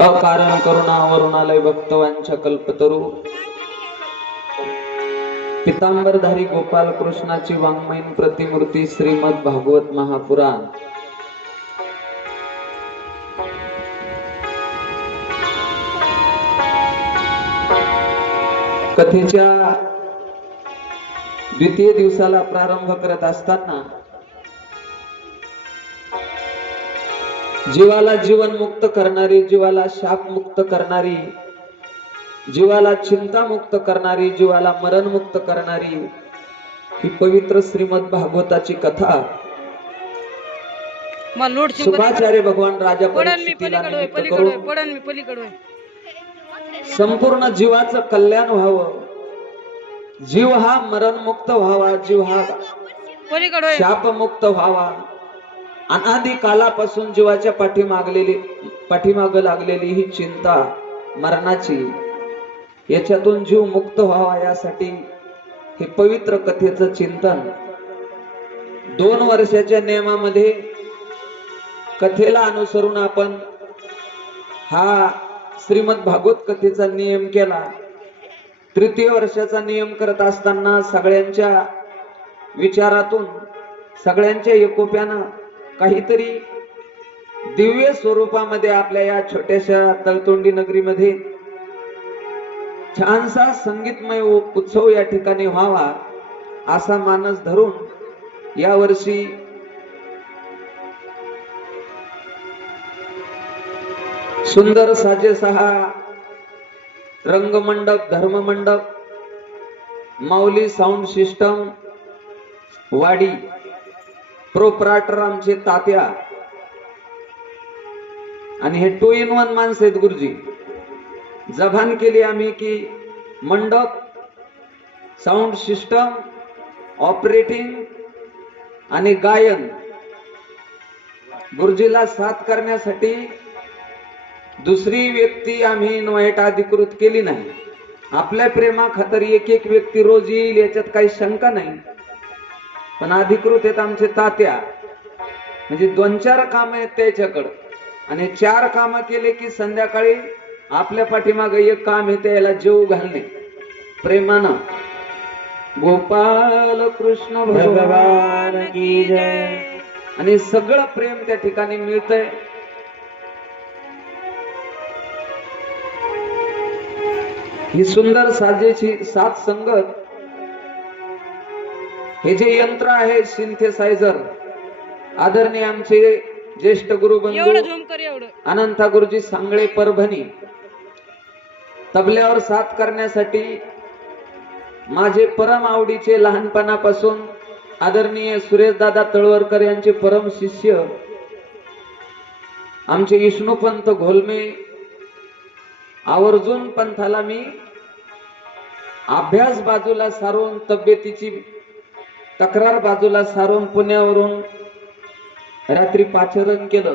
अकारण करुणा वरुणालय भक्तवांच्या कल्पतरू पितांबरधारी गोपाल कृष्णाची वाङ्मयीन प्रतिमूर्ती श्रीमद भागवत महापुराण कथेच्या द्वितीय दिवसाला प्रारंभ करत असताना जीवाला जीवन मुक्त करणारी, जीवाला शाप मुक्त करणारी, जीवाला चिंता मुक्त करणारी, जीवाला मरण मुक्त करणारी ही पवित्र श्रीमद भागवताची कथा शुभाचार्य भगवान राजा परीक्षितीला निमित्त करून संपूर्ण जीवाचं कल्याण व्हावं, जीव हा मरण मुक्त व्हावा, जीव हा शाप मुक्त व्हावा, अनादी कालापासून जीवाच्या पाठीमाग लागलेली ही चिंता मरणाची, याच्यातून जीव मुक्त व्हावा यासाठी हे पवित्र कथेचं चिंतन 2 वर्षाच्या नियमामध्ये कथेला अनुसरून आपण हा श्रीमद भागवत कथेचा नियम केला। तृतीय वर्षाचा नियम करत असताना सगळ्यांच्या विचारातून, सगळ्यांच्या एकोप्यानं काहीतरी दिव्य स्वरूपामध्ये आपल्या या छोट्याशा तळतोंडी नगरीमध्ये छानसा संगीतमय उत्सव या ठिकाणी व्हावा असा मानस धरून या वर्षी सुंदर साजेसहा रंगमंडप, धर्ममंडप, माऊली साऊंड सिस्टम, वाडी प्रोप्रायटर आमचे तात्या आणि हे 2 in 1 माणसं आहेत गुरुजी। जबान केली आम्ही की मंडप, साऊंड सिस्टम, ऑपरेटिंग आणि गायन गुरुजीला साथ करण्यासाठी दुसरी व्यक्ती आम्ही इन्व्हाइट अधिकृत केली नाही। आपल्या प्रेमा खातर एक व्यक्ती रोज येईल याच्यात काही शंका नाही, पण अधिकृत आहेत आमचे तात्या, म्हणजे 2-4 काम आहेत त्याच्याकडं, आणि 4 काम केले की संध्याकाळी आपल्या पाठीमागे एक काम आहे, त्याला जेव घालणे प्रेमानं। गोपाल कृष्ण भगवान की जय। आणि सगळं प्रेम त्या ठिकाणी मिळतंय। ही सुंदर साजेची सात संगत, हे जे यंत्र आहे सिंथेसायझर, आदरणीय आमचे ज्येष्ठ गुरुबंधू अनंता गुरुजी सांगळे परभणी, तबल्यावर साथ करण्यासाठी माझे परम आवडीचे लहानपणापासून आदरणीय सुरेश दादा तळवरकर यांचे परम शिष्य आमचे विष्णुपंत घोलमे। आवर्जून पंथाला मी अभ्यास बाजूला सारून, तब्येतीची तक्रार बाजूला सारून पुण्यावरून रात्री पाचारण केलं।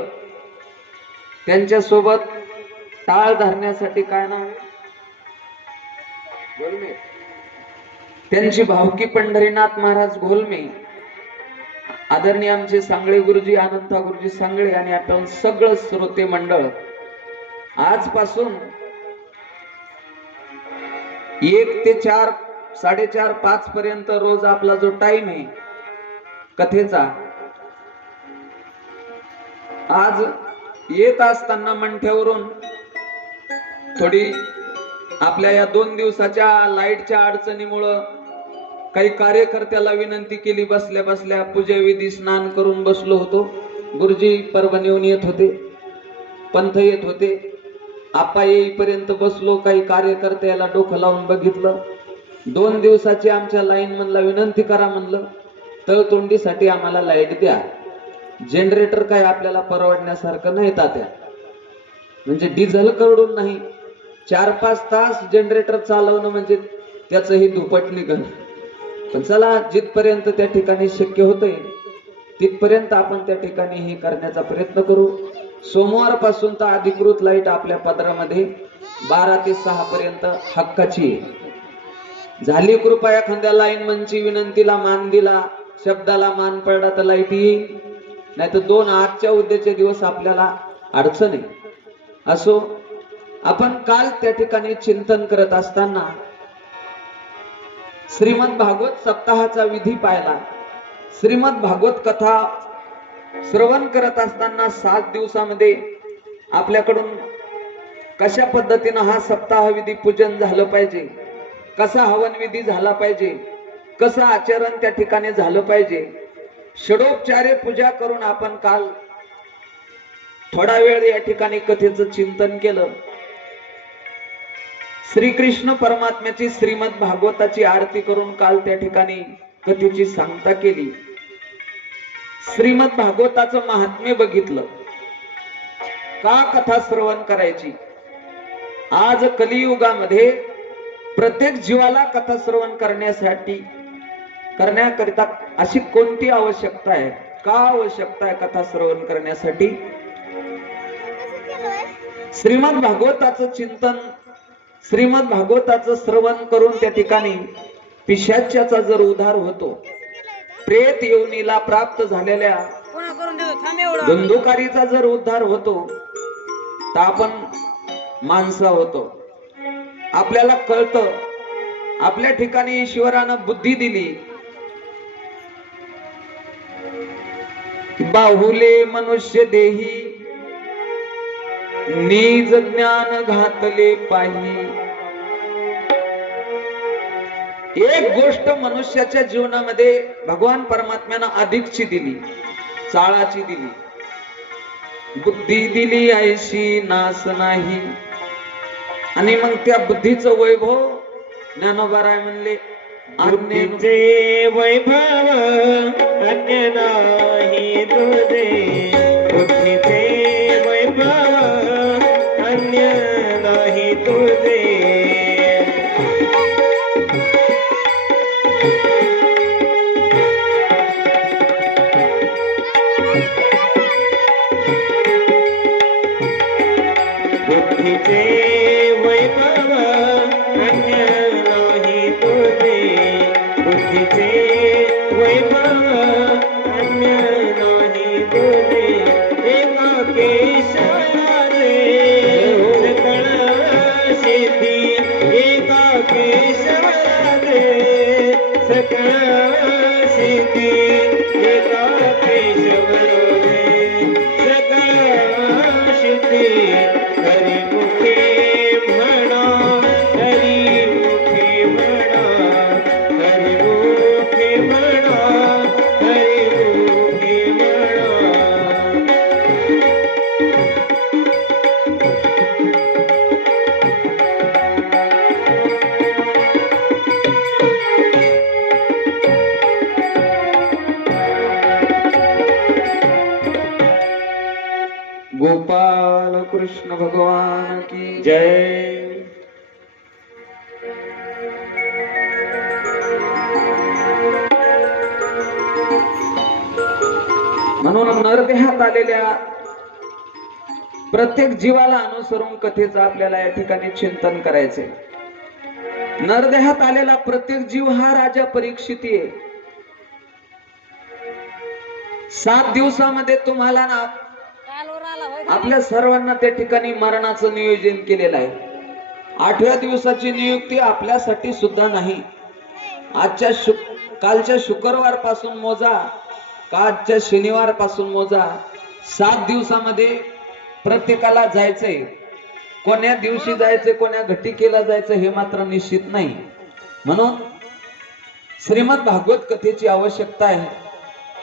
त्यांच्या सोबत टाळ धरण्यासाठी काय नाव घोलमे, त्यांची भावकी पंढरीनाथ महाराज घोलमे, आदरणीय आमचे सांगळे गुरुजी, अनंता गुरुजी सांगळे, आणि आपण सगळं श्रोते मंडळ आजपासून 1 ते 4, 4:30, 5 पर्यंत रोज आपला जो टाइम आहे कथेचा, आज येत असताना मंठ्यावरून थोडी आपल्या या 2 दिवसाच्या लाईटच्या अडचणीमुळं काही कार्यकर्त्याला विनंती केली, बसल्या बसल्या पूजा विधी स्नान करून बसलो होतो। गुरुजी परभणीहून येत होते, पंथ येत होते, आपा येईपर्यंत बसलो, काही कार्यकर्त्याला डोकं लावून बघितलं। 2 दिवसाची आमच्या लाईन म्हणला विनंती करा, म्हणलं तळतोंडीसाठी आम्हाला लाईट द्या। जनरेटर काय आपल्याला परवडण्यासारखं नाही तात्या, म्हणजे डिझेल कडून नाही, 4-5 तास जनरेटर चालवणं म्हणजे त्याचंही दुप्पट निघण। पण चला, जिथपर्यंत त्या ठिकाणी शक्य होतंय तिथपर्यंत आपण त्या ठिकाणी हे करण्याचा प्रयत्न करू। सोमवार पासून तर अधिकृत लाईट आपल्या पदरामध्ये 12 ते 6 पर्यंत हक्काची आहे। झाली कृपा एखाद्या लाईन मनची विनंतीला मान दिला, शब्दाला मान पडला तर लाईट येईल, नाही तर 2 आजच्या उद्याचे दिवस आपल्याला अडचण आहे। असो, आपण काल त्या ठिकाणी चिंतन करत असताना श्रीमद भागवत सप्ताहाचा विधी पाहिला. श्रीमद भागवत कथा श्रवण करत असताना 7 दिवसामध्ये आपल्याकडून कशा पद्धतीनं हा सप्ताह विधी पूजन झालं पाहिजे, कसा हवन विधी झाला पाहिजे, कसं आचरण त्या ठिकाणी झालं पाहिजे, षडोपचारे पूजा करून आपण काल थोडा वेळ या ठिकाणी कथेचं चिंतन केलं. श्रीकृष्ण परमात्म्याची श्रीमद भागवताची आरती करून काल त्या ठिकाणी कथेची सांगता केली. श्रीमद भागवताचं महात्म्य बघितलं. का कथा श्रवण करायची? आज कलियुगामध्ये प्रत्येक जीवाला कथा श्रवण करण्याकरिता अशी कोणती आवश्यकता आहे? का आवश्यकता आहे कथा श्रवण करण्यासाठी? श्रीमद भागवताचं चिंतन, श्रीमद भागवताचं श्रवण करून त्या ठिकाणी पिशाच्याचा जर उद्धार होतो, प्रेत योनीला प्राप्त झालेल्या धुंदुकारीचा जर उद्धार होतो, तर आपण माणसा होतो. आपल्याला कळतं, आपल्या ठिकाणी ईश्वरानं बुद्धी दिली. बाहुले मनुष्य देही निज ज्ञान घातले पाही. एक गोष्ट मनुष्याच्या जीवनामध्ये भगवान परमात्म्यानं अधिकची दिली, चाळाची दिली. बुद्धी दिली ऐशी नास नाही. आणि मग त्या बुद्धीचं वैभव ज्ञानोबाराय म्हणले, बुद्धीचे वैभव अन्य नाही तुझे. बुद्धीचे वैभव अन्य नाही तुझे. बुद्धीचे वैभव अन्य नाही तुझे. बुद्धीचे वैभव अन्य नाही तुझे. एका केशवरा रे सकळ सिद्धी. एका केशवरा रे सकळ सिद्धी. एका केशवरा रे सकळ सिद्धी. हरी मुखे म्हणा, हरी मुखे म्हणा, हरी मुखे म्हणा, हरी मुखे म्हणा. गोपाल कृष्ण भगवान की जय. म्हणून नरदेहात आलेल्या प्रत्येक जीवाला अनुसरून कथेचं आपल्याला या ठिकाणी चिंतन करायचंय. नरदेहात आलेला प्रत्येक जीव हा राजा परीक्षित आहे. 7 दिवसामध्ये तुम्हाला ना आपल्या सर्वांना त्या ठिकाणी मरणाचं नियोजन केलेलं आहे. 8व्या दिवसाची नियुक्ती आपल्यासाठी सुद्धा नाही. कालच्या शुक्रवार पासून मोजा, कालच्या शनिवार पासून मोजा. 7 दिवसामध्ये प्रत्येकाला जायचंय. कोण्या दिवशी जायचंय, कोण्या घटिकेला जायचं हे मात्र निश्चित नाही. म्हणून श्रीमद भागवत कथेची आवश्यकता आहे.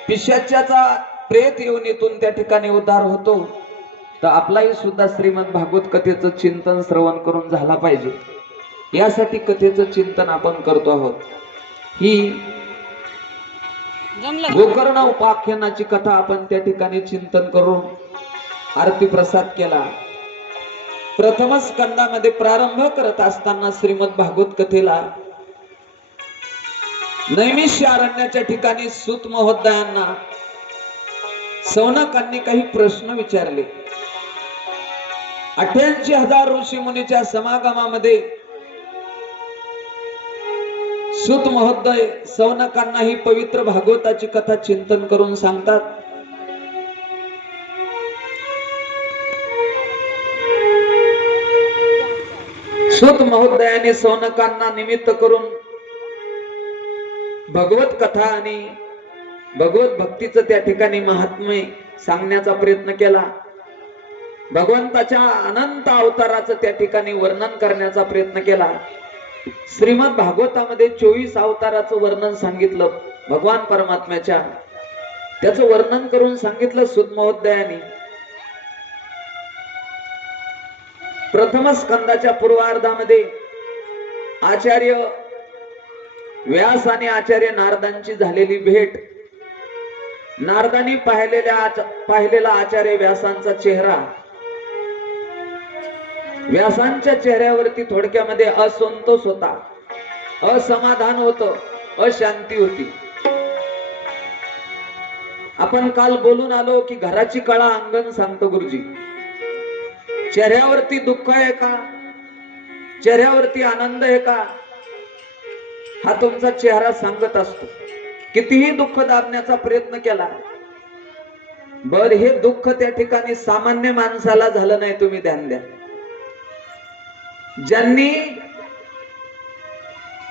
पिशाच्याचा प्रेत योनीतून त्या ठिकाणी उद्धार होतो, तर आपलाही सुद्धा श्रीमद भागवत कथेचं चिंतन श्रवण करून झाला पाहिजे. यासाठी कथेचं चिंतन आपण करतो आहोत. ही गोकर्ण उपाख्यानाची कथा आपण त्या ठिकाणी चिंतन करून आरती प्रसाद केला. प्रथम स्कंदामध्ये प्रारंभ करत असताना श्रीमद भागवत कथेला नैमिष्य अरण्याच्या ठिकाणी सूत महोदयांना सौनकांनी काही प्रश्न विचारले. 88,000 ऋषी मुनीच्या समागमामध्ये सूत महोदय सौनकांना ही पवित्र भागवताची कथा चिंतन करून सांगतात. सूत महोदयाने सौनकांना निमित्त करून भगवत कथा आणि भगवत भक्तीचं त्या ठिकाणी महात्म्य सांगण्याचा प्रयत्न केला. भगवंताच्या अनंत अवताराचं त्या ठिकाणी वर्णन करण्याचा प्रयत्न केला. श्रीमद भागवतामध्ये 24 अवताराचं वर्णन सांगितलं भगवान परमात्म्याच्या. त्याचं वर्णन करून सांगितलं सूत महोदयाने. प्रथम स्कंदाच्या पूर्वार्धामध्ये आचार्य व्यास आणि आचार्य नारदांची झालेली भेट. नारदांनी पाहिलेला आचार्य व्यासांचा चेहरा. व्यासांच्या चेहऱ्यावरती थोडक्यामध्ये असंतोष होता, असमाधान होतं, अशांती होती. आपण काल बोलून आलो की घराची कळा अंगण सांगतो गुरुजी. चेहऱ्यावरती दुःख आहे का, चेहऱ्यावरती आनंद आहे का, हा तुमचा चेहरा सांगत असतो. कितीही दुःख दाबण्याचा प्रयत्न केला, बर हे दुःख त्या ठिकाणी सामान्य माणसाला झालं नाही. तुम्ही ध्यान द्या. ज्यांनी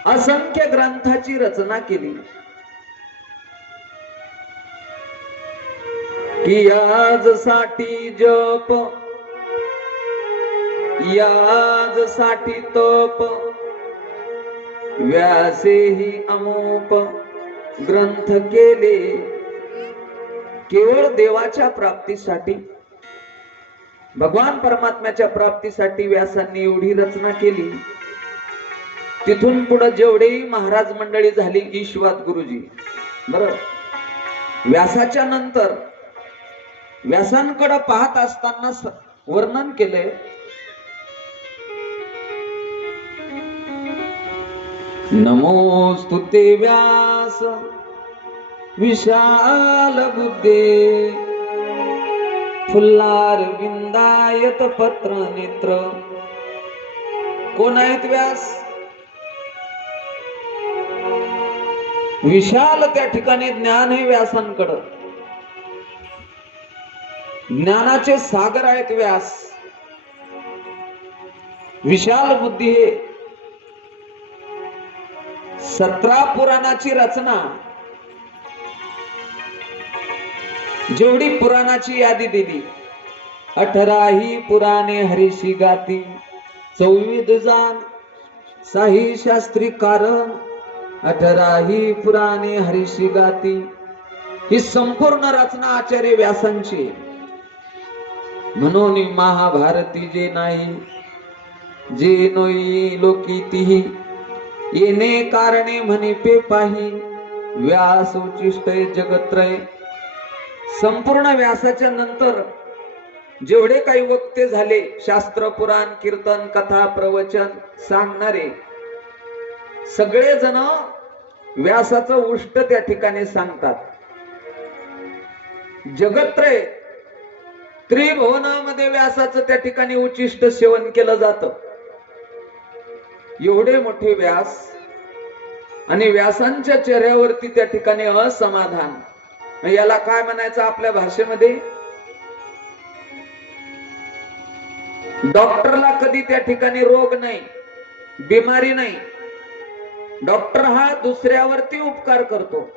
असंख्य ग्रंथाची रचना केली की याजसाठी जप, याजसाठी तप, व्यासेही अमोप ग्रंथ केले. केवळ देवाच्या प्राप्तीसाठी, भगवान परमात्म्याच्या प्राप्तीसाठी व्यासांनी एवढी रचना केली. तिथून पुढे जेवढेही महाराज मंडळी झाली ईश्वात गुरुजी. बरं, व्यासाच्या नंतर व्यासांकडे पाहत असताना वर्णन केले नमोस्तुते व्यास विशाल बुद्धे फुल्लार विंदायत पत्र नेत्र. कोण आहेत व्यास? विशाल त्या ठिकाणी ज्ञान आहे व्यासांकडं. ज्ञानाचे सागर आहेत व्यास. विशाल बुद्धी आहे. 17 पुराणाची रचना. जेवढी पुराणाची यादी दिली, 18 पुराणे हरीशी गाती, 24 जाण साही शास्त्री कारण, 18 पुराणे हरीशी गाती. ही संपूर्ण रचना आचार्य व्यासांची. म्हणून महाभारती जे नाही, जे नोई लोकी तिही, येणे कारणे म्हणे पे पाही, व्यास उचिष्ट जगत्रय. संपूर्ण व्यासाच्या नंतर जेवढे काही वक्ते झाले, शास्त्र पुराण कीर्तन कथा प्रवचन सांगणारे सगळे जण व्यासाचं उष्ट त्या ठिकाणी सांगतात. जगत्रय त्रिभुवनामध्ये व्यासाचं त्या ठिकाणी उचिष्ट सेवन केलं जातं. एवढे मोठे व्यास आणि व्यासांच्या चेहऱ्यावरती त्या ठिकाणी असमाधान. याला काय म्हणायचं आपल्या भाषेमध्ये? डॉक्टरला कधी त्या ठिकाणी रोग नाही, बिमारी नाही. डॉक्टर हा दुसऱ्यावरती उपकार करतो.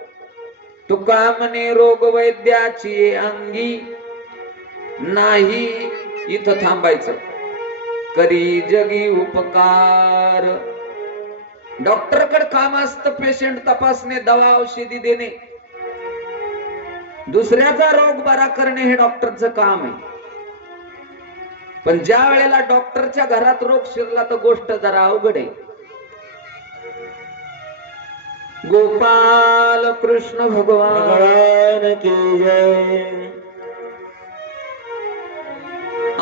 तुका म्हणे रोग वैद्याची अंगी नाही. इथं थांबायचं. करी जगी उपकार. डॉक्टरकडे काम असतं पेशंट तपासणे, दवा औषधी देणे, दुसऱ्याचा रोग बरा करणे हे डॉक्टरचं काम आहे. पण ज्या वेळेला डॉक्टरच्या घरात रोग शिरला तर गोष्ट जरा अवघड आहे. गोपाल कृष्ण भगवान की जय.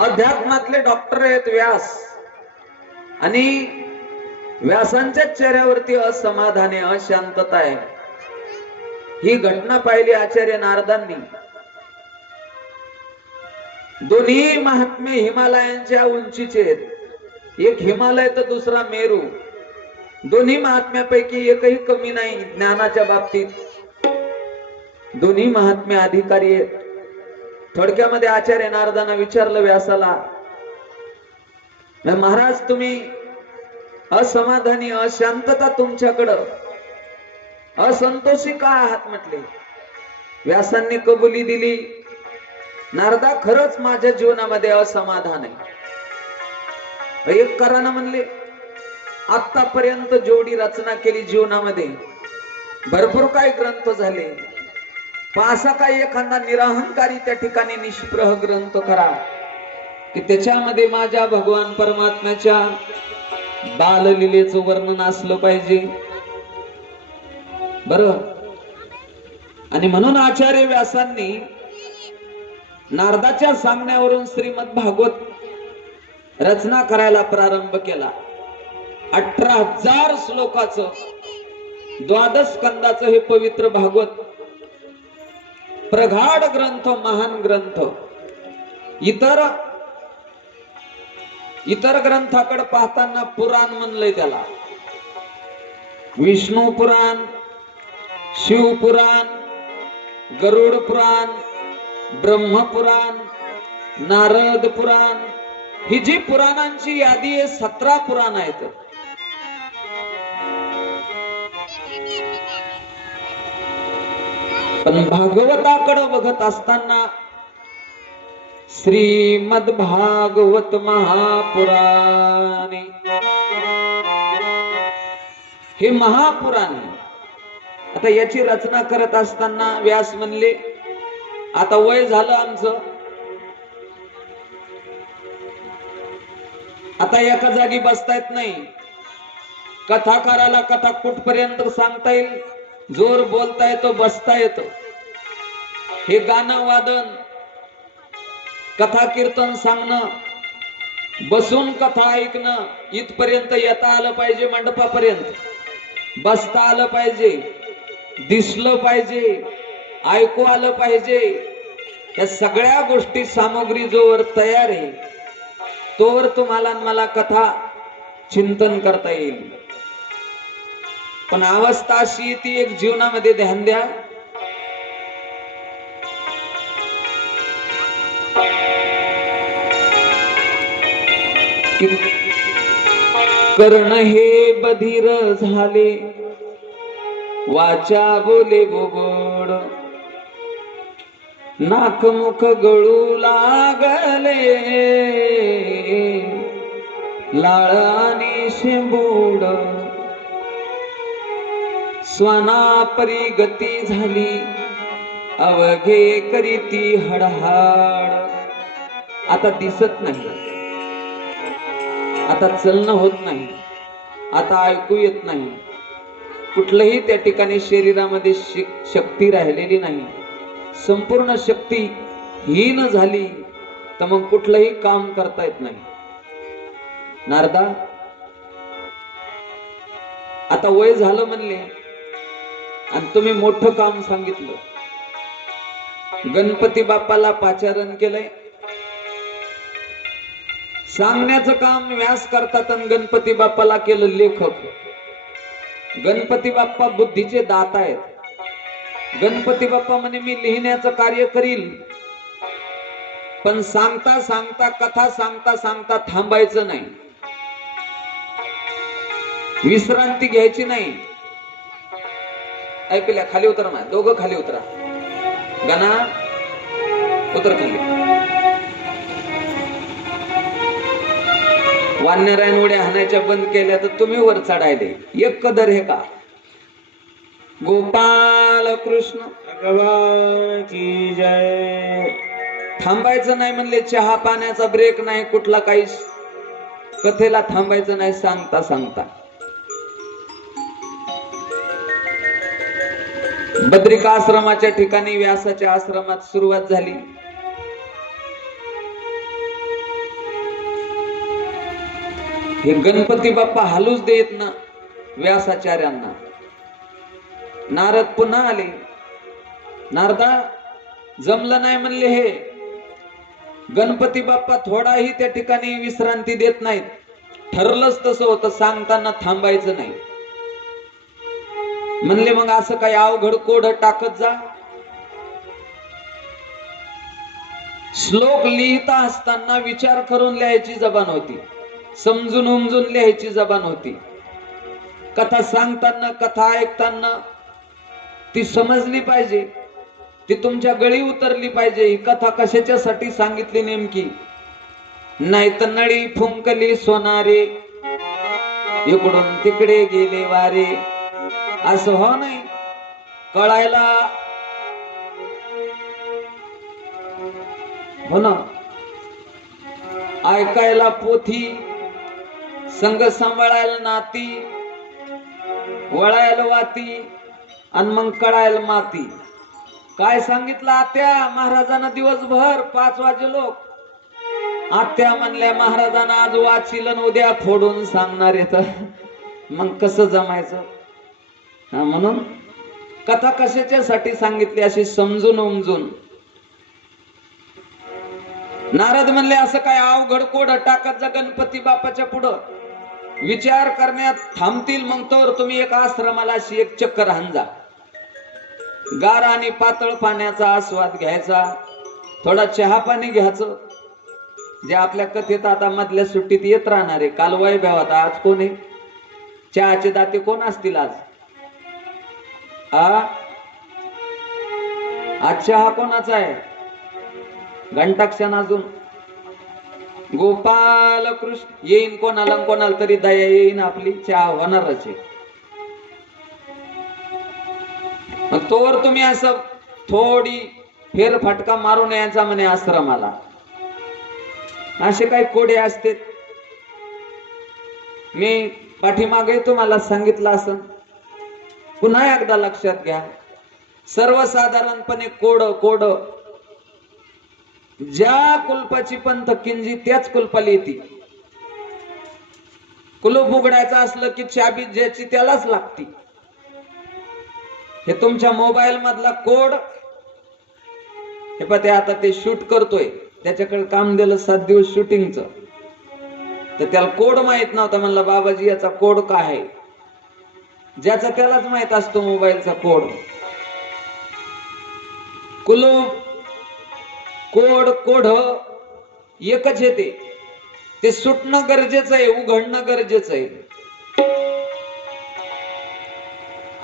अध्यात्मातले डॉक्टर आहेत व्यास. आणि व्यासांच्या चेहऱ्यावरती असमाधान आहे, अशांतता आहे. ही घटना पाहिली आचार्य नारदांनी. दोन्ही महात्मे हिमालयांच्या उंचीचे आहेत. एक हिमालय तर दुसरा मेरू. दोन्ही महात्म्यापैकी एकही कमी नाही ज्ञानाच्या बाबतीत. दोन्ही महात्मे अधिकारी आहेत. थोडक्यामध्ये आचार्य नारदांना विचारलं व्यासाला, महाराज तुम्ही असमाधानी, अशांतता तुमच्याकडं, असंतोषी का आहात म्हटले. व्यासांनी कबुली दिली, नारदा खरंच माझ्या जीवनामध्ये असमाधान आहे. एक कारण म्हणले, आतापर्यंत जेवढी रचना केली जीवनामध्ये, भरपूर काही ग्रंथ झाले, पण असा काही एखादा निराहंकारी त्या ठिकाणी निष्प्रह ग्रंथ करा की त्याच्यामध्ये माझ्या भगवान परमात्म्याच्या बाललीलेचं वर्णन असलं पाहिजे. बरं, आणि म्हणून आचार्य व्यासांनी नारदाच्या सांगण्यावरून श्रीमद भागवत रचना करायला प्रारंभ केला. 18,000 श्लोकाचं 12 स्कंदाचं हे पवित्र भागवत प्रगाढ ग्रंथ, महान ग्रंथ. इतर ग्रंथाकडे पाहताना पुराण म्हणलंय त्याला. विष्णू पुराण, शिव पुराण, गरुड पुराण, ब्रह्म पुराण, नारद पुराण, ही जी पुराणांची यादी आहे 17 पुराण आहेत. पण भागवताकडे बघत असताना श्रीमद भागवत महापुराण हे महापुराण. आता याची रचना करत असताना व्यास म्हणले, आता वय झालं आमचं, आता एका जागी बसता येत नाही. कथाकाराला कथा कुठपर्यंत सांगता येईल, जोर बोलता येतो, बसता येतो. हे गाणं वादन, कथा कीर्तन सांगणं, बसून कथा ऐकणं, इथपर्यंत येता आलं पाहिजे. मंडपापर्यंत बसता आलं पाहिजे, दिसलं पाहिजे, ऐकू आलं पाहिजे. या सगळ्या गोष्टी सामग्री जोवर तयार आहे तोवर तुम्हाला मला कथा चिंतन करता येईल. पण अवस्था अशी ती एक जीवनामध्ये ध्यान द्या. कर्ण हे बधीर झाले, वाचा बोले बोबड, नाक मुख गळू लागले, लाळ आणि शेंबूड, स्वानापरी गती झाली, अवघे करीती हडहाड. आता दिसत नाही, आता चलणं होत नाही, आता ऐकू येत नाही, कुठलंही त्या ठिकाणी शरीरामध्ये शक्ती राहिलेली नाही. संपूर्ण शक्ती हीन झाली तर मग कुठलंही काम करता येत नाही. नारदा, आता वय झालं म्हणले आणि तुम्ही मोठं काम सांगितलं. गणपती बाप्पाला पाचारण केलंय. सांगण्याचं काम व्यास करतात आणि गणपती बाप्पाला केलं लेखक. गणपती बाप्पा बुद्धीचे दाता आहेत. गणपती बाप्पा म्हणे मी लिहिण्याचं कार्य करील, पण सांगता सांगता, कथा सांगता सांगता थांबायचं नाही, विश्रांती घ्यायची नाही. ऐकल्या, खाली उतरा ना, दोघं खाली उतरा. गणा उतर खाली. वानरायण उड्या हाणायच्या बंद केल्या तर तुम्ही वर चढायले. एक कदर हे का? गोपाल कृष्ण भगवान की जय. थांबायचं नाही म्हणले, चहा पाण्याचा ब्रेक नाही, कुठला काही कथेला थांबायचं नाही, सांगता सांगता. बद्रिका आश्रमाच्या ठिकाणी व्यासाच्या आश्रमात सुरुवात झाली. हे गणपती बाप्पा हालूच देत ना व्यासाचार्यांना. नारद पुन्हा आले. नारदा, जमलं नाही म्हणले हे. गणपती बाप्पा थोडाही त्या ठिकाणी विश्रांती देत नाहीत. ठरलंच तसं होतं, सांगताना थांबायचं नाही म्हणले. मग असं काही अवघड कोड टाकत जा. श्लोक लिहिता असताना विचार करून लिहायची जबान होती. समजून उमजून लिहायची जबान होती. कथा सांगताना कथा ऐकताना ती समजली पाहिजे, ती तुमच्या गळी उतरली पाहिजे. ही कथा कशाच्यासाठी सांगितली नेमकी? नाही तर नळी फुंकली सोनारे, इकडून तिकडे गेले वारे, असं हो नाही. कळायला हो ना, ऐकायला पोथी, संग सांभाळायला नाती, वळायला वाती, आणि मग कळायला माती. काय सांगितलं आत्या महाराजांना? दिवसभर 5 वाजे लोक आत्या म्हणल्या महाराजांना आज वाचिल उद्या फोडून सांगणार येत. मग कसं जमायचं? म्हणून कथा कशाच्यासाठी सांगितली अशी समजून उमजून. नारद म्हणले असं काय अवघड कोड टाकत जा गणपती बापाच्या पुढं, विचार करण्यात थांबतील मग तर तुम्ही एक आश्रमाला अशी एक चक्कर हांजा. गार आणि पातळ पाण्याचा आस्वाद घ्यायचा, थोडा चहा पाणी घ्यायचं. जे आपल्या कथेत आता मधल्या सुट्टीत येत राहणार आहे. काल वैभवात, आज कोण आहे? चहाचे दाते कोण असतील आज? आज चहा कोणाचा आहे? घंटाक्षण अजून गोपाल कृष्ण येईन. कोणाला कोणाला तरी दया येईन, आपली चहा होणारच आहे. तोवर तुम्ही असं थोडी फेरफटका मारून यायचा म्हणे आश्रमाला. असे काही कोडे असते. मी पाठीमागे तुम्हाला सांगितलं असं, पुन्हा एकदा लक्षात घ्या. सर्वसाधारणपणे कोड ज्या कुलपाची पंथ किंजी त्याच कुलपाली येते. कुलूप उघडायचं असलं की चाबी ज्याची त्यालाच लागती. हे तुमच्या मोबाईल मधला कोड, हे पहा, ते आता ते शूट करतोय, त्याच्याकडे काम दिलं 7 दिवस शूटिंगचं, तर त्याला कोड माहित नव्हता. म्हणलं बाबाजी याचा कोड काय आहे? ज्याचा त्यालाच माहित असतो मोबाईलचा कोड. कुलूप कोड एकच येते, ते सुटणं गरजेचं आहे, उघडणं गरजेचं आहे.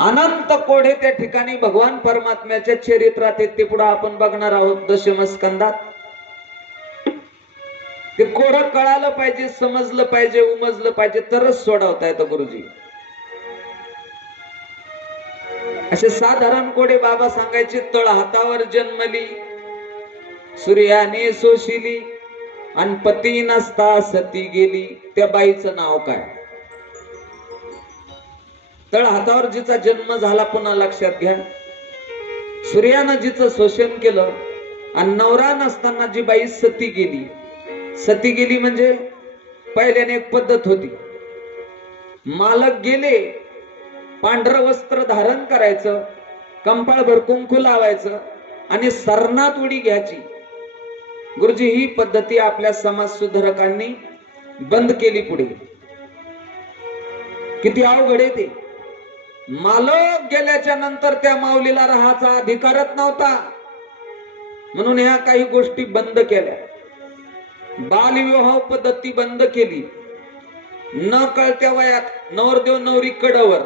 अनंत कोडे त्या ठिकाणी भगवान परमात्म्याच्या चरित्रात आहेत. ते पुढे आपण बघणार आहोत दशमस्कंदात. ते कोड कळालं पाहिजे, समजलं पाहिजे, उमजलं पाहिजे, तरच सोडवता येतं गुरुजी. असे साधारण कोडे बाबा सांगायचे. तळ हातावर जन्मली, सूर्याने सोशिली, आणि पती नसता सती गेली. त्या बाईचं नाव काय? तळ हातावर जिचा जन्म झाला, पुन्हा लक्षात घ्या, सूर्यानं जिचं शोषण केलं, आणि नवरा नसताना जी बाई सती गेली. सती गेली म्हणजे पहिल्याने एक पद्धत होती. मालक गेले, पांढरं वस्त्र धारण करायचं, कंपाळभर कुंकू लावायचं, आणि सरनात उडी घ्यायची. गुरुजी, ही पद्धती आपल्या समाज सुधारकांनी बंद केली पुढे. किती अवघड आहे ते. मालक गेल्याच्या नंतर त्या माऊलीला राहायचा अधिकारच नव्हता, म्हणून ह्या काही गोष्टी बंद केल्या. बालविवाह पद्धती बंद केली. न कळत्या वयात नवरदेव नवरी कडावर,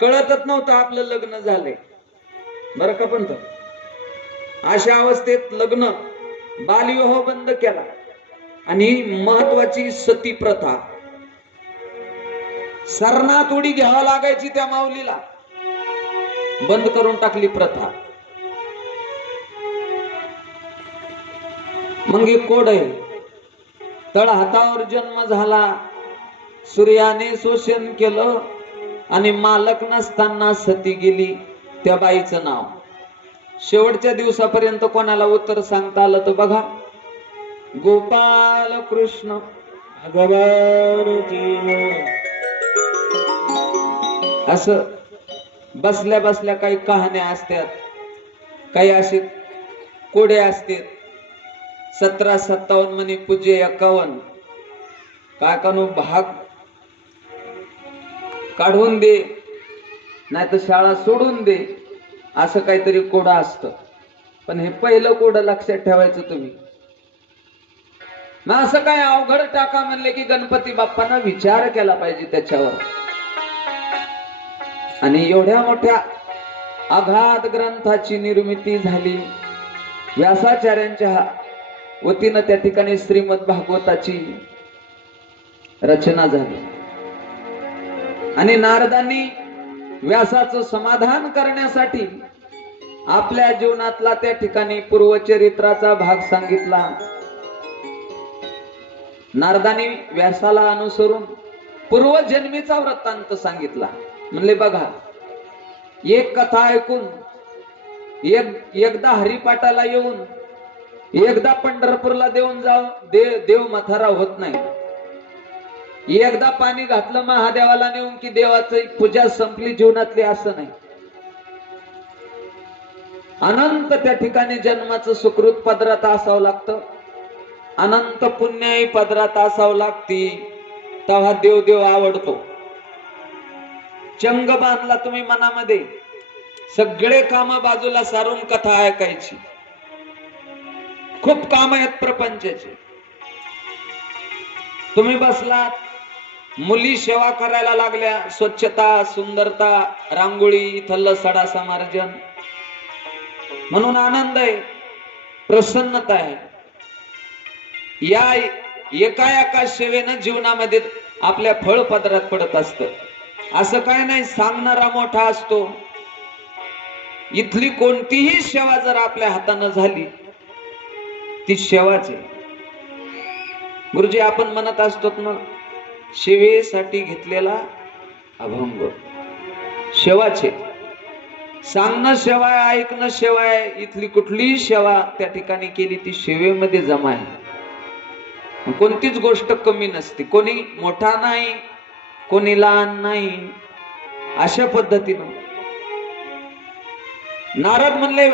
कळतच नव्हतं आपलं लग्न झालंय, बरं का? पण अशा अवस्थेत लग्न, बालविवाह बंद केला. आणि महत्वाची सती प्रथा, सरनात उडी घ्यावा लागायची त्या माऊलीला, बंद करून टाकली प्रथा. मग हे कोड आहे. तळ हातावर जन्म झाला, सूर्याने शोषण केलं, आणि मालक नसताना सती गेली. त्या बाईचं नाव. शेवटच्या दिवसापर्यंत कोणाला उत्तर सांगता आलं तर बघा. गोपाल कृष्ण भगवान की. असं बसल्या बसल्या काही कहाण्या असतात, काही असे कोडे असतात. 1757 म्हणे पूज्य 51 काकानो भाग काढून दे, नाही तर शाळा सोडून दे, असं काहीतरी कोडं असतं. पण हे पहिलं कोड लक्षात ठेवायचं तुम्ही. मग असं काय अवघड टाका म्हणले की गणपती बाप्पांना विचार केला पाहिजे त्याच्यावर. आणि एवढ्या मोठ्या अगाध ग्रंथाची निर्मिती झाली. व्यासाचार्यांच्या वतीनं त्या ठिकाणी श्रीमद भागवताची रचना झाली. आणि नारदांनी व्यासाचं समाधान करण्यासाठी आपल्या जीवनातला त्या ठिकाणी पूर्वचरित्राचा भाग सांगितला. नारदांनी व्यासाला अनुसरून पूर्वजन्मीचा वृत्तांत सांगितला. म्हणले बघा, एक कथा ऐकून एकदा हरिपाठाला येऊन एकदा पंढरपूरला देव मथारा होत नाही. एकदा पाणी घातलं महादेवाला नेऊन की देवाची पूजा संपली जीवनातली, असं नाही. अनंत त्या ठिकाणी जन्माचं सुकृत पदरात असावं लागतं. अनंत पुण्याही पदरात असावं लागती, तेव्हा देव आवडतो. चंग बांधला तुम्ही मनामध्ये, सगळे काम बाजूला सारून कथा ऐकायची. खूप काम आहेत प्रपंचाचे. तुम्ही बसलात, मुली सेवा करायला लागल्या, स्वच्छता, सुंदरता, रांगोळी, इथलं सडा समार्जन, म्हणून आनंद आहे, प्रसन्नता आहे. या एका सेवेनं जीवनामध्ये आपल्या फळ पदरात पडत असतं. असं काय नाही सांगणारा मोठा असतो. इथली कोणतीही सेवा जर आपल्या हातानं झाली ती सेवाच आहे. गुरुजी आपण म्हणत असतो ना, सेवेसाठी घेतलेला अभंग सेवाचे. सांगणं सेवा आहे, ऐकणं सेवा आहे. इथली कुठलीही सेवा त्या ठिकाणी केली ती सेवेमध्ये जमा आहे. कोणतीच गोष्ट कमी नसते. कोणी मोठा नाही, कोणी लहान नाही. अशा पद्धतीनं नारद म्हणले,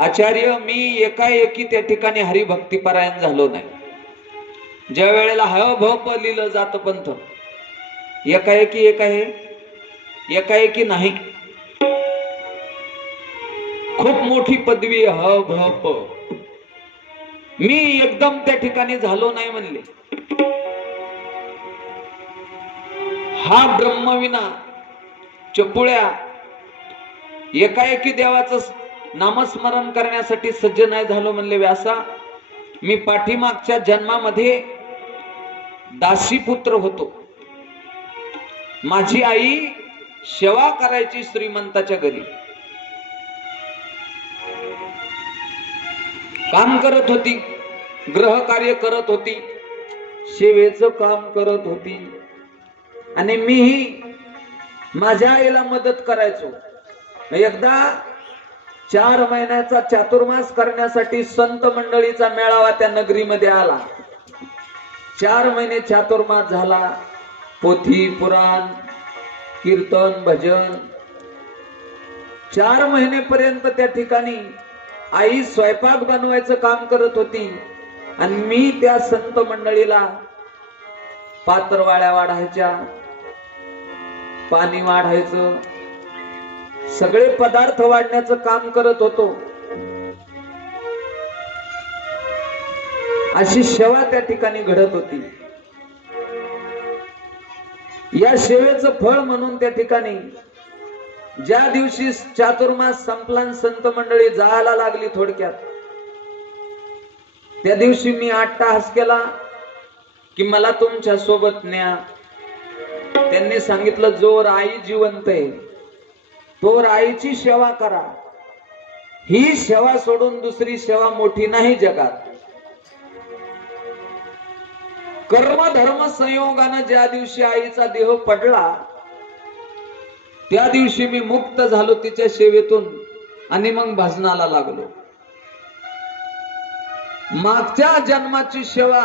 आचार्य मी एकाएकी त्या ठिकाणी हरिभक्ती परायण झालो नाही. ज्या वेळेला हवभप लिहिलं जातं पंथ, एकाएकी एक आहे, एकाएकी नाही. खूप मोठी पदवी हवभप. मी एकदम त्या ठिकाणी झालो नाही म्हणले. हा ब्रह्मविना चपुळ्या एकाएकी देवाचं नामस्मरण करण्यासाठी सज्ज नाही झालो म्हणले. व्यासा मी पाठीमागच्या जन्मामध्ये दासीपुत्र होतो. माझी आई सेवा करायची श्रीमंताच्या घरी, काम करत होती, ग्रह कार्य करत होती, सेवेचं काम करत होती. आणि मीही माझ्या आईला मदत करायचो. एकदा 4 महिन्याचा चातुर्मास करण्यासाठी संत मंडळीचा मेळावा त्या नगरीमध्ये आला. 4 महिने चातुर्मास झाला. पोथी, पुराण, कीर्तन, भजन 4 महिनेपर्यंत त्या ठिकाणी आई स्वयंपाक बनवायचं काम करत होती. आणि मी त्या संत मंडळीला पात्रवाळ्या वाढायच्या, पाणी वाढायचं, सगळे पदार्थ वाढण्याचं काम करत होतो. अशी सेवा त्या ठिकाणी घडत होती. या सेवेचं फळ म्हणून त्या ठिकाणी ज्या दिवशी चातुर्मास संपला, संत मंडळी जायला लागली थोडक्यात, त्या दिवशी मी अट्टहास केला की मला तुमच्या सोबत न्या. त्यांनी सांगितलं, जोर आई जिवंत आहे तोवर आईची सेवा करा. ही सेवा सोडून दुसरी सेवा मोठी नाही जगात. कर्म धर्म संयोगानं ज्या दिवशी आईचा देह पडला त्या दिवशी मी मुक्त झालो तिच्या सेवेतून. आणि मग भजनाला लागलो. मागच्या जन्माची सेवा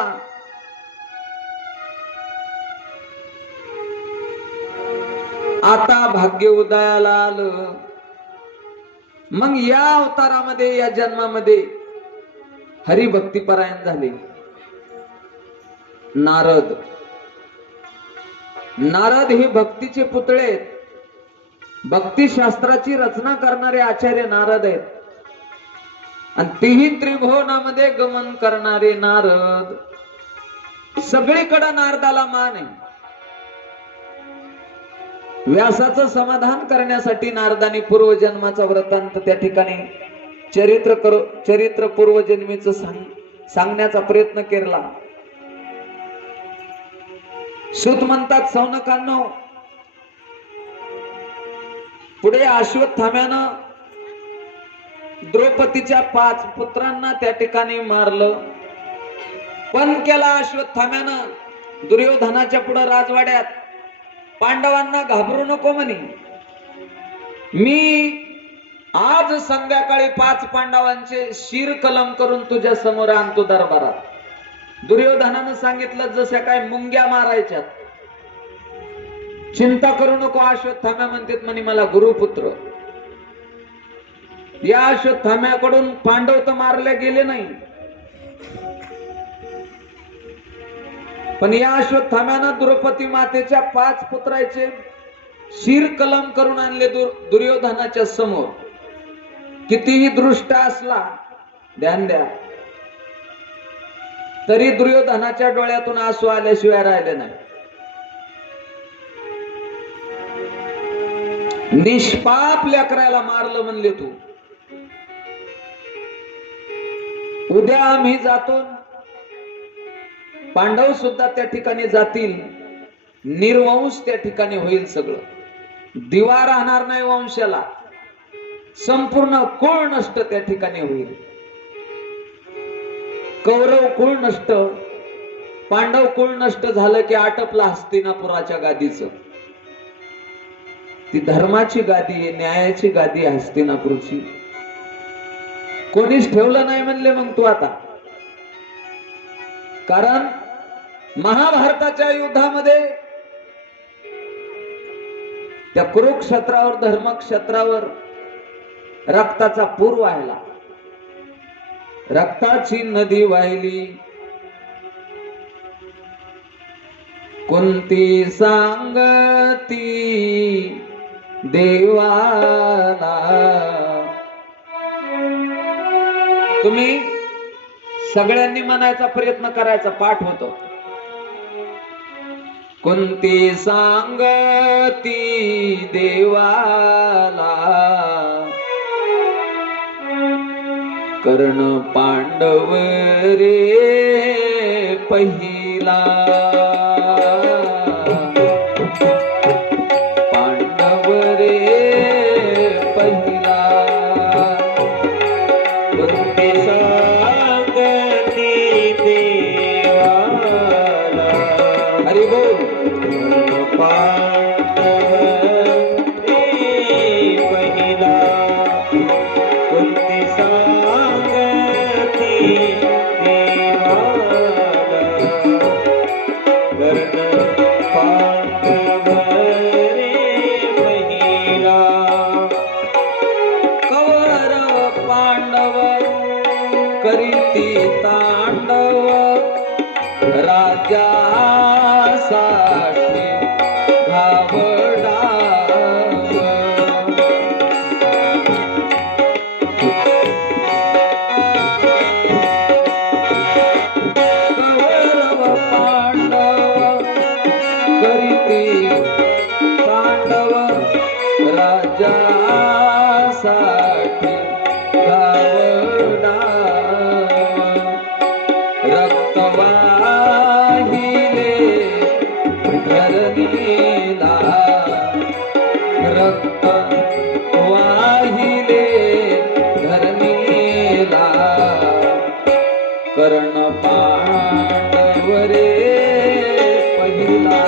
आता भाग्य उदयाला आलं. मग या अवतारामध्ये, या जन्मामध्ये हरिभक्ती परायण झाले. नारद हे भक्तीचे पुतळे आहेत. भक्ती शास्त्राची रचना करणारे आचार्य नारद आहेत. आणि तिही त्रिभुवनामध्ये गमन करणारे नारद. सगळीकडे नारदाला मान आहे. व्यासाचं समाधान करण्यासाठी नारदाने पूर्वजन्माचा वृत्तांत त्या ठिकाणी चरित्र पूर्वजन्मीचं सांगण्याचा प्रयत्न केला. सूत म्हणतात, सौनकांनो, पुढे अश्वत्थाम्यानं द्रौपदीच्या 5 पुत्रांना त्या ठिकाणी मारलं. पण केला अश्वत्थाम्यानं दुर्योधनाच्या पुढे राजवाड्यात पांडवांना घाबरू नको म्हणे. मी आज संध्याकाळी 5 पांडवांचे शिर कलम करून तुझ्या समोर आणतो दरबारात. दुर्योधनानं सांगितलं, जशा काय मुंग्या मारायच्यात. चिंता करू नको. अश्वत्थाम्या म्हणतात म्हणे मला गुरुपुत्र. या अश्वत्थाम्याकडून पांडव तर मारले गेले नाही, पण या अश्वत्थाम्यानं द्रौपदी मातेच्या 5 पुत्राचे शिर कलम करून आणले दुर्योधनाच्या समोर. कितीही दृष्ट असला, ध्यान द्या, तरी दुर्योधनाच्या डोळ्यातून आसू आल्याशिवाय राहिले नाही. निष्पाप लेकराला मारलं म्हणले तू. उद्या आम्ही जातो, पांडव सुद्धा त्या ठिकाणी जातील, निर्वंश त्या ठिकाणी होईल. सगळं दिवा राहणार नाही वंशाला, संपूर्ण कुळ नष्ट त्या ठिकाणी होईल. कौरव कुळ नष्ट, पांडव कुळ नष्ट झालं की आटपला हस्तिनापुराच्या गादीचं. ती धर्माची गादी आहे, न्यायाची गादी आहे हस्तिनापूरची. कोणीच ठेवलं नाही म्हणले मग तू आता. कारण महाभारताच्या युद्धामध्ये त्या कुरुक्षेत्रावर, धर्मक्षेत्रावर रक्ताचा पूर वाहिला, रक्ताची नदी वाहिली. कोणती सांगती देवाला. तुम्ही सगळ्यांनी म्हणायचा प्रयत्न करायचा, पाठ होतो. कोणती सांगती देवाला, कर्ण पांडव रे पहिला. पांडव रे पहिला. कोणती सांगती देवाला. हरी बोल. पांडव रे पहिला. कोणती सांगती देवाला. कर्ण पांडव रे पहिला. कौरव पांडव करीती तांडव, राजा साठी घाबडाव. कौरव पांडव करीती तांडव, राजा साठी घाबडाव. रक्त वाहिले धरणीला, रक्त वाहिले धरणीला. कर्ण पांडव रे पहिला.